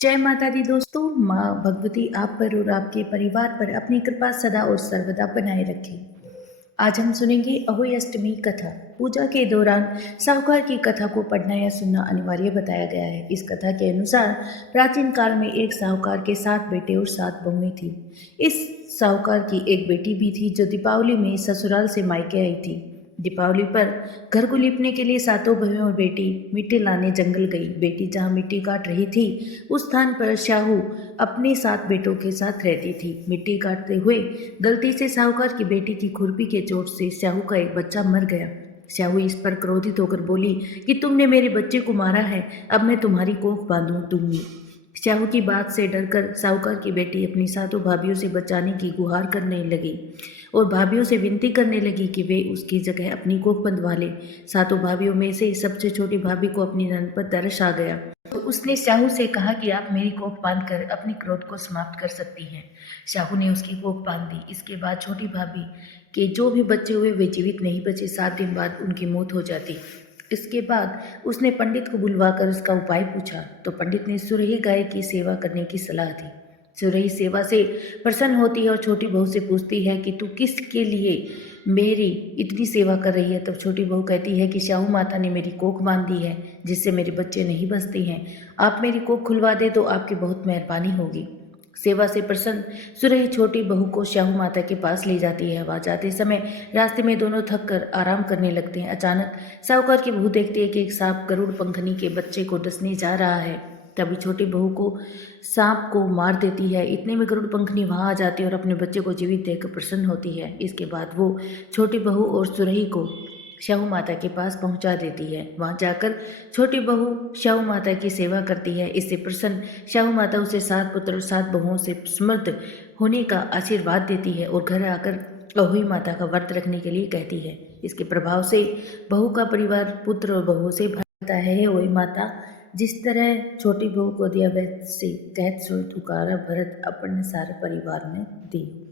जय माता दी दोस्तों। माँ भगवती आप पर और आपके परिवार पर अपनी कृपा सदा और सर्वदा बनाए रखे। आज हम सुनेंगे अहोई अष्टमी कथा। पूजा के दौरान साहूकार की कथा को पढ़ना या सुनना अनिवार्य बताया गया है। इस कथा के अनुसार प्राचीन काल में एक साहूकार के 7 बेटे और 7 बहुएं थी। इस साहूकार की एक बेटी भी थी जो दीपावली में ससुराल से मायके आई थी। दीपावली पर घर को लिपने के लिए सातों बहन और बेटी मिट्टी लाने जंगल गई। बेटी जहाँ मिट्टी काट रही थी उस स्थान पर शाहू अपने 7 बेटों के साथ रहती थी। मिट्टी काटते हुए गलती से साहूकार की बेटी की खुरपी के चोट से शाहू का एक बच्चा मर गया। शाहू इस पर क्रोधित होकर बोली कि तुमने मेरे बच्चे को मारा है, अब मैं तुम्हारी कोख बांधू दूंगी। शाहू की बात से डरकर साहूकार की बेटी अपनी सातों भाभीयों से बचाने की गुहार करने लगी और भाभीयों से विनती करने लगी कि वे उसकी जगह अपनी कोख बंधवा ले। सातों भाभीयों में से सबसे छोटी भाभी को अपनी नंद पर तरस आ गया तो उसने शाहू से कहा कि आप मेरी कोख बांधकर अपने क्रोध को समाप्त कर सकती हैं। शाहू ने उसकी कोख बांध दी। इसके बाद छोटी भाभी के जो भी बच्चे हुए वे जीवित नहीं बचे। 7 दिन बाद उनकी मौत हो जाती। इसके बाद उसने पंडित को बुलवाकर उसका उपाय पूछा तो पंडित ने सुरही गाय की सेवा करने की सलाह दी। सुरही सेवा से प्रसन्न होती है और छोटी बहू से पूछती है कि तू किसके लिए मेरी इतनी सेवा कर रही है। तब छोटी बहू कहती है कि शाहू माता ने मेरी कोख बांध दी है जिससे मेरे बच्चे नहीं बचते हैं। आप मेरी कोख खुलवा दे तो आपकी बहुत मेहरबानी होगी। सेवा से प्रसन्न सुरही छोटी बहू को शाहू माता के पास ले जाती है। वहाँ जाते समय रास्ते में दोनों थक कर आराम करने लगते हैं। अचानक साहूकार की बहू देखती है कि एक सांप गरुड़ पंखनी के बच्चे को डसने जा रहा है। तभी छोटी बहू को सांप को मार देती है। इतने में गरुड़ पंखनी वहाँ आ जाती है और अपने बच्चे को जीवित देखकर प्रसन्न होती है। इसके बाद वो छोटी बहू और सुरही को शाहू माता के पास पहुंचा देती है। वहां जाकर छोटी बहू शाहू माता की सेवा करती है। इससे प्रसन्न शाहू माता उसे 7 पुत्र और 7 बहुओं से समृद्ध होने का आशीर्वाद देती है और घर आकर अहोई माता का व्रत रखने के लिए कहती है। इसके प्रभाव से बहू का परिवार पुत्र और बहुओं से भरता है। अहोई माता जिस तरह छोटी बहू को दिया वैसे कहत सोई तुकारा भरत अपने सारे परिवार में दी।